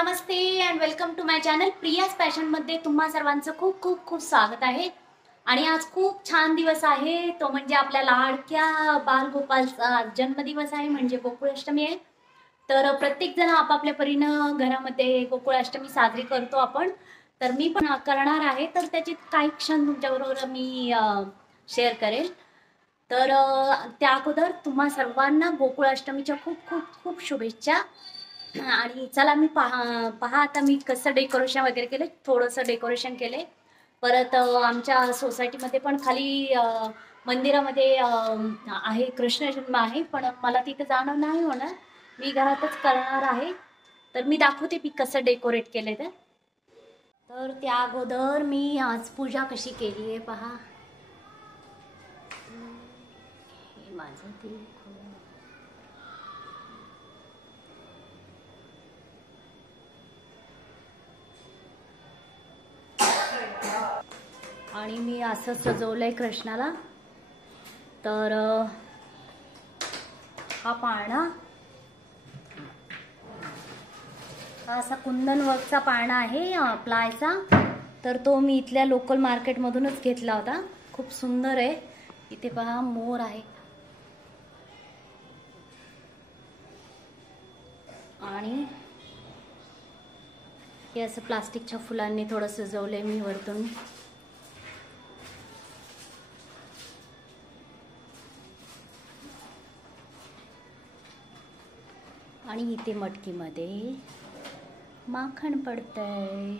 Namaste and welcome to my channel Priya's fashion मध्ये तुम्हा सर्वांचं खूप खूप खूप स्वागत आहे। आणि आज खूप छान दिवस आहे, तो म्हणजे आपल्या लाडक्या बालगोपालचा जन्मदिवस आहे, म्हणजे गोकुळाष्टमी आहे। तर प्रत्येक जण आपापल्या परीनं घरामध्ये गोकुळाष्टमी साजरी करतो आपण। तर मी पण करणार आहे, तर त्याचे काही क्षण तुमच्याबरोबर मी शेअर करेल। तर त्या अगोदर तुम्हा सर्वांना गोकुळाष्टमीच्या खूप खूप खूप शुभेच्छा। आणि चला मी पहा आता मी कसं डेकोरेशन वगैरे केलं, थोडंसं डेकोरेशन केले। परत आमच्या सोसायटीमध्ये पण खाली मंदिरामध्ये आहे, कृष्ण जन्म आहे, पण मला तिथे जाणं नाही होणार, मी घरातच करणार आहे। तर मी दाखवते मी कसं डेकोरेट केले तर त्या अगोदर मी आज पूजा कशी केली आहे पहा। हे माझं ते आणि मी असं सजवलंय कृष्णाला। तर हा पाळणा, हा असा कुंदन वर्कचा पाळणा आहे प्लायचा। तर तो मी इथल्या लोकल मार्केटमधूनच घेतला होता, खूप सुंदर आहे। इथे पहा मोर आहे आणि हे असं प्लास्टिकच्या फुलांनी थोडं सजवलंय मी वरतून। आणि इथे मटकीमध्ये माखण पडतंय।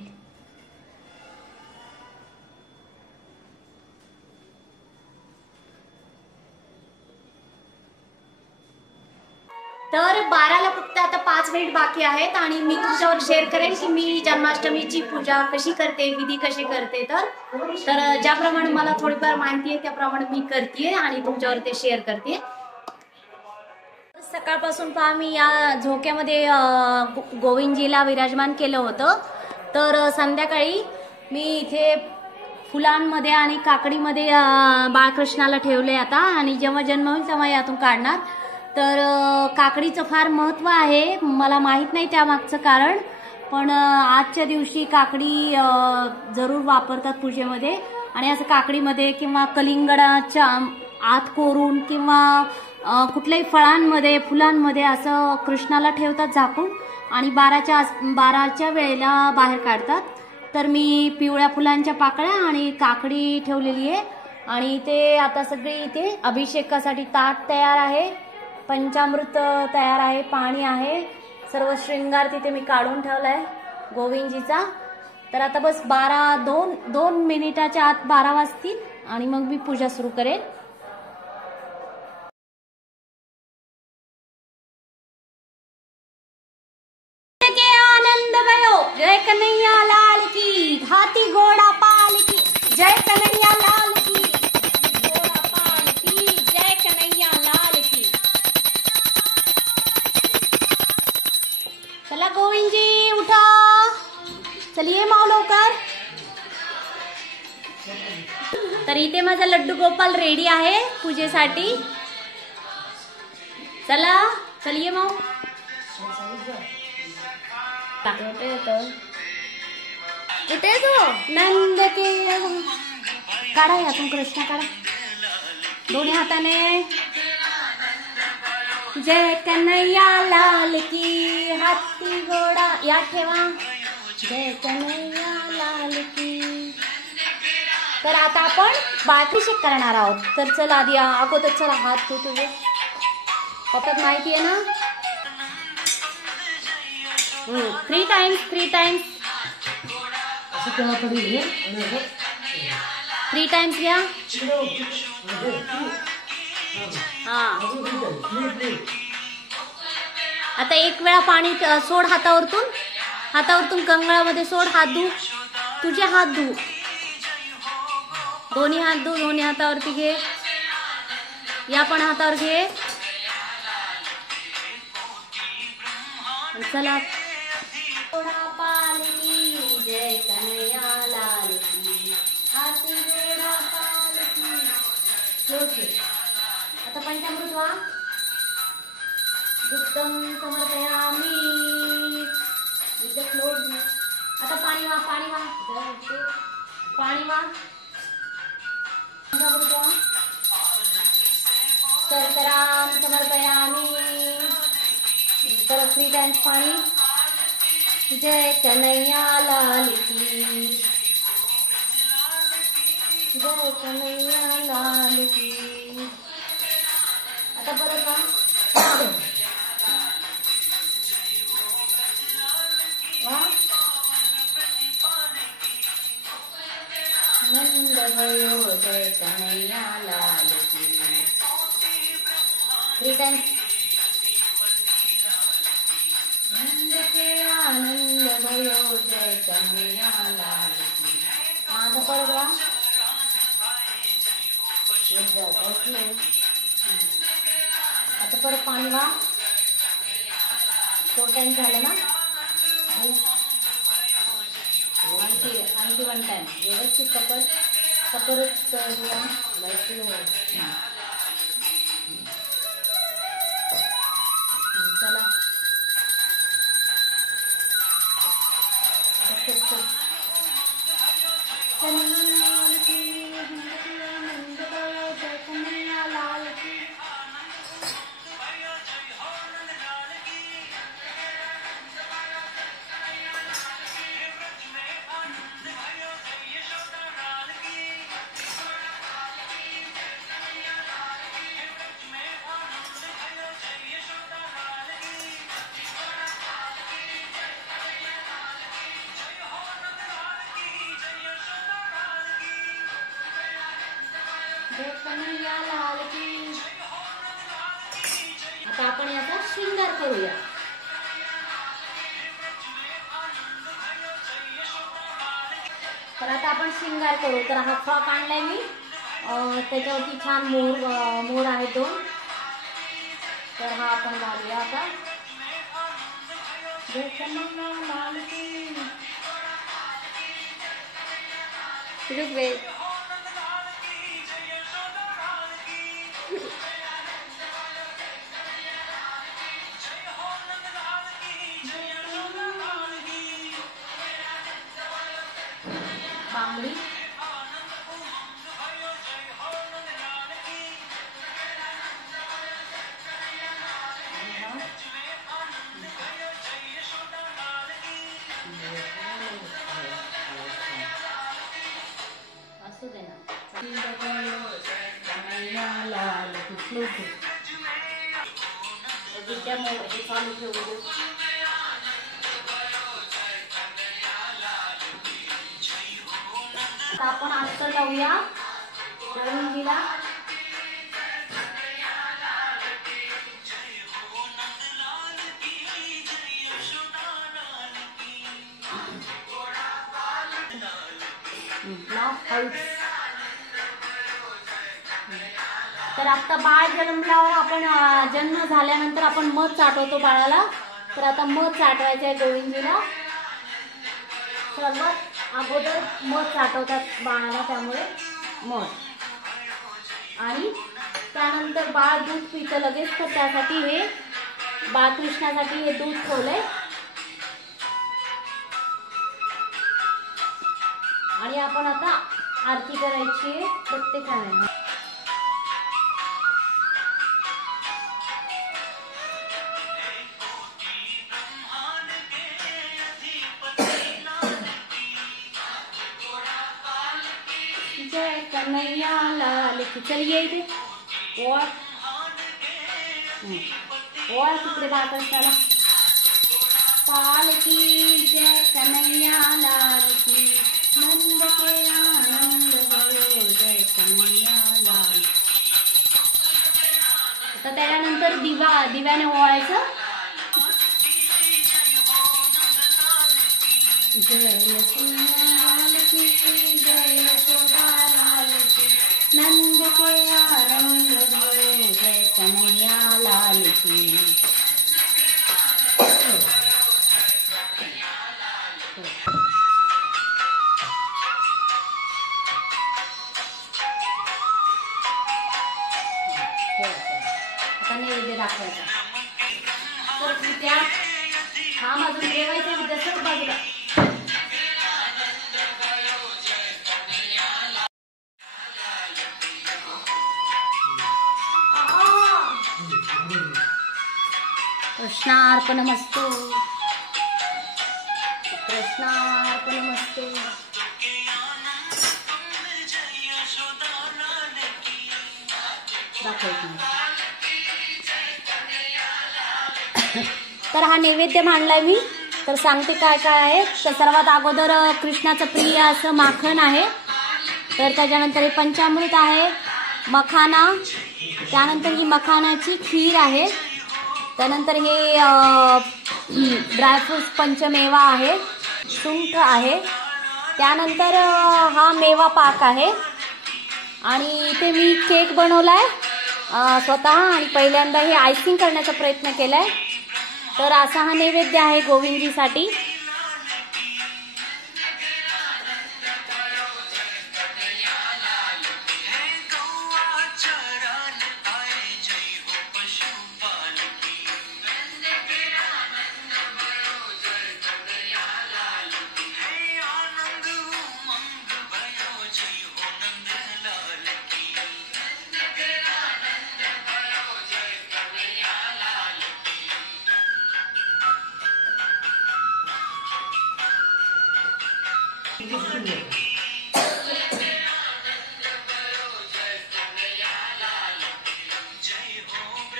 तर 12ला फक्त आता 5 मिनिट बाकी आहेत आणि मी तुमच्यावर शेअर करेन की मी जन्माष्टमीची पूजा कशी करते, विधी कसे करते। तर ज्याप्रमाणे मला थोडीफार माहिती आहे त्याप्रमाणे मी करते आणि तुमच्यावर ते शेअर करते। सकाळपासून पहा मी या झोक्यामध्ये गोविंदजीला विराजमान केलं होतं। तर संध्याकाळी मी इथे फुलांमध्ये आणि काकडीमध्ये बाळकृष्णाला ठेवले आता, आणि जेव्हा जन्म होईल तेव्हा यातून काढणार। तर काकडीचं फार महत्त्व आहे, मला माहित नाही त्यामागचं कारण, पण आजच्या दिवशी काकडी जरूर वापरतात पूजेमध्ये। आणि असं काकडीमध्ये किंवा कलिंगडाच्या आत कोरून किंवा कुठल्याही फळांमध्ये फुलांमध्ये असं कृष्णाला ठेवतात झाकून, आणि 12च्या वेळेला बाहेर काढतात। तर मी पिवळ्या फुलांच्या पाकळ्या आणि काकडी ठेवलेली आहे, आणि ते आता सगळे इथे अभिषेकासाठी ताट तयार आहे, पंचामृत तयार आहे, पाणी आहे, सर्व श्रृंगार तिथे मी काढून ठेवलाय गोविंदजीचा। तर आता बस 2 मिनिटाच्या आत 12 वाजतील आणि मग मी पूजा सुरू करेन। आनंद भयो, जय कन्हैया लाल की, हाथी घोड़ा पाल की, जय कन्हैया लाल की, घोड़ा पाल की, जय कन्हैया लाल की। चला गोविंद जी उठा, चलिए माऊ लवकर। तर इथे माझा लड्डू गोपाल रेडी आहे पूजेसाठी। चला चलिए माऊ। कुठे तो नंद के काढा, यातून कृष्ण काढा दोन्ही हाताने। जय कन्हैया लाल की, हाथी घोडा या ठेवा, जय कन्हैया लाल की। तर आता आपण बाळकृष्ण करणार आहोत। तर चला आधी अगोदर चला हात धुतो, तुझे पप्पात माहिती आहे ना। 3 टाइम्स 3 टाइम्स 3 टाइम्स घ्या। हा आता एक वेळा पाणी सोड हातावरतून कंगळामध्ये सोड, हात धु, तुझे हात धु, दोन्ही हात धु, दोन्ही हातावरती घे, या पण हातावर घे। चला जय कन्हैया लाल की, हाथी घोड़ा पाल की। आता पंचामृत वा, दुग्धं समर्पयामि, विदक्ष पाणी वा शर्करां समर्पयामि. परत 3 टाइम्स पाणी. जय कन्हैया लाल की, जय कन्हैया लाल की. आता परत वा नंद भयो जय कन्हैया लाल की. 3 टाइम्स. नंद के आनंद भयो जय कन्हैया लाल की. आता परत वा आता परत पाणी वा. 4 टाइम्स झालं ना. आणखी 1 टाइम व्यवस्थित कपरच चला. कन्हैया लाल की. कन्हैया लाल की. आता आपण याचा शृंगार करूया. तर आता आपण शृंगार करू. तर हा फ्रॉक आणलाय मी. त्याच्यावरती छान मोर आहे 2. तर हा आपण घालूया आता. जय कन्हैया लाल की. बांगडी. असू दे ना. लाल चालू ठेवू. आपण अस्तर लावूया गोविंदजीला. तर आता बाळ जन्मल्यावर आपण जन्म झाल्यानंतर आपण मध चाटवतो बाळाला. तर आता मध चाटवायचं आहे गोविंदजीला. सर्वात अगोदर मध चाटवतात बाळाला, त्यामुळे मध. आणि त्यानंतर बाळ दूध पितं लगेच. तर त्यासाठी हे बाळकृष्णासाठी हे दूध ठेवलंय. आणि आपण आता आरती करायची आहे प्रत्येकाने. जय कन्हैया लाल की. चलिए इथे ओळ तिकडे बाळकृष्णाला. लाल की जय कन्हैया लाल की. नंद के आनंद भयो जय कन्हैया लाल. आता त्यानंतर दिव्याने ओवाळायचं. जय लाल की जय यशोदा लाल की. नंद के आनंद भयो जय कन्हैया लाल की. आता नैवेद्य दाखवायचा. तर विद्या हा माझं जेवायचं विद्या सर्व बाजूला. कृष्णार्पणमस्तु, कृष्णार्पणमस्तु. तर हा नैवेद्य मांडलाय मी. तर सांगते काय काय आहे. तर सर्वात अगोदर कृष्णाचं प्रिय असं माखन आहे. तर त्याच्यानंतर हे पंचामृत आहे, मखाना, त्यानंतर ही मखानाची खीर आहे, त्यानंतर हे ड्रायफ्रूट्स पंचमेवा आहे, सुंठ आहे, त्यानंतर हा मेवा पाक आहे. आणि इथे मी केक बनवलाय स्वतः आणि पहिल्यांदा हे आयसिंग करण्याचा प्रयत्न केलाय. तर असा हा नैवेद्य आहे गोविंदजीसाठी.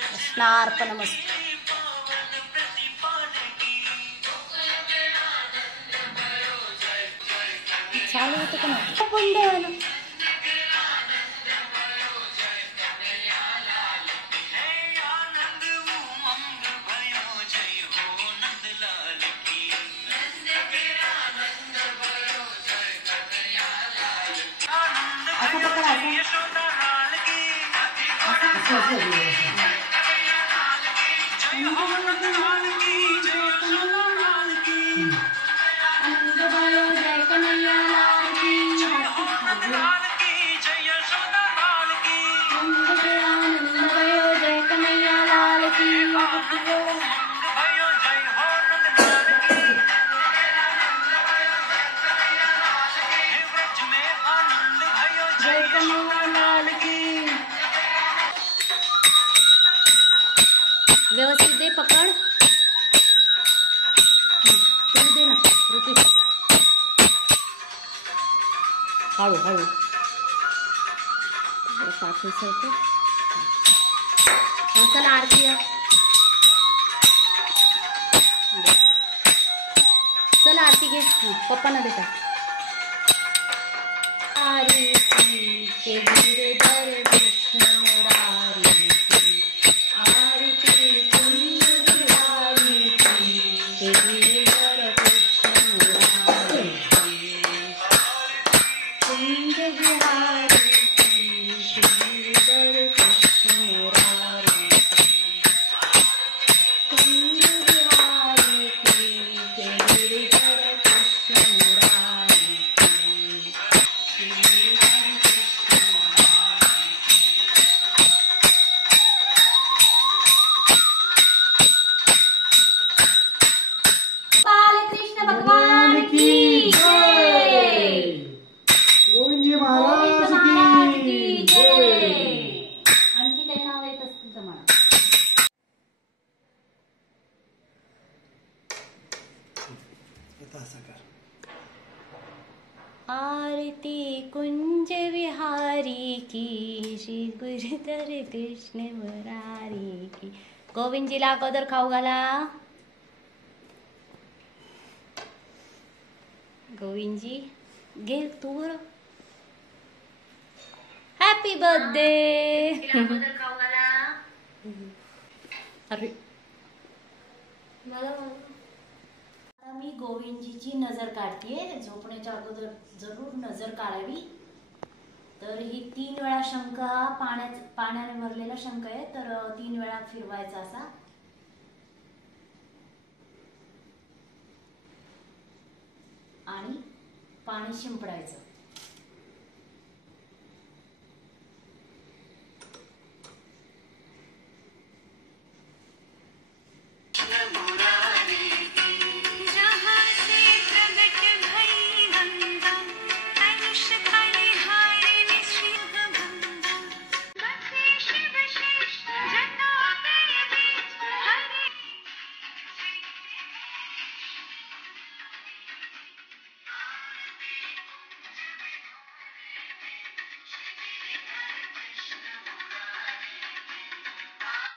कृष्णार्पणमस्तु. चालू होतं का नाही? बंद झालं. असं पकडा, व्यवस्थित दे, पकड. तू दे ना ऋतिक, हळू हळू पाठीसारखं. हा चला आरती. चला आरती घे, पप्पांना देता. आरती के गिरधर कृष्ण मुरारी की, आरती कुंज बिहारी की, के गिरधर कृष्ण मुरारी की, कुंज बिहारी की, के गिरधर कृष्ण मुरारी की, कुंज बिहारी की, के गिरधर कृष्ण मुरारी की. बालकृष्ण भगवान की जय. गोविंदजी महाराज की जय. आणखी काही नाव येत असतील तर म्हणा. आरती कुंज विहारी की, श्री गुरुधर कृष्ण मुरारी की. गोविंदजीला अगोदर खाऊ घाला. गोविंदजी घे तू बरं. Happy birthday. अगोदर खाऊ घाला. अरे मला आता मी गोविंदजीची नजर काढतीये. झोपण्याच्या अगोदर जरूर नजर काढावी. तर ही 3 वेळा शंख, हा पाण्याने भरलेला शंख आहे. तर 3 वेळा फिरवायचा असा. आणि पाणी शिंपडायचं.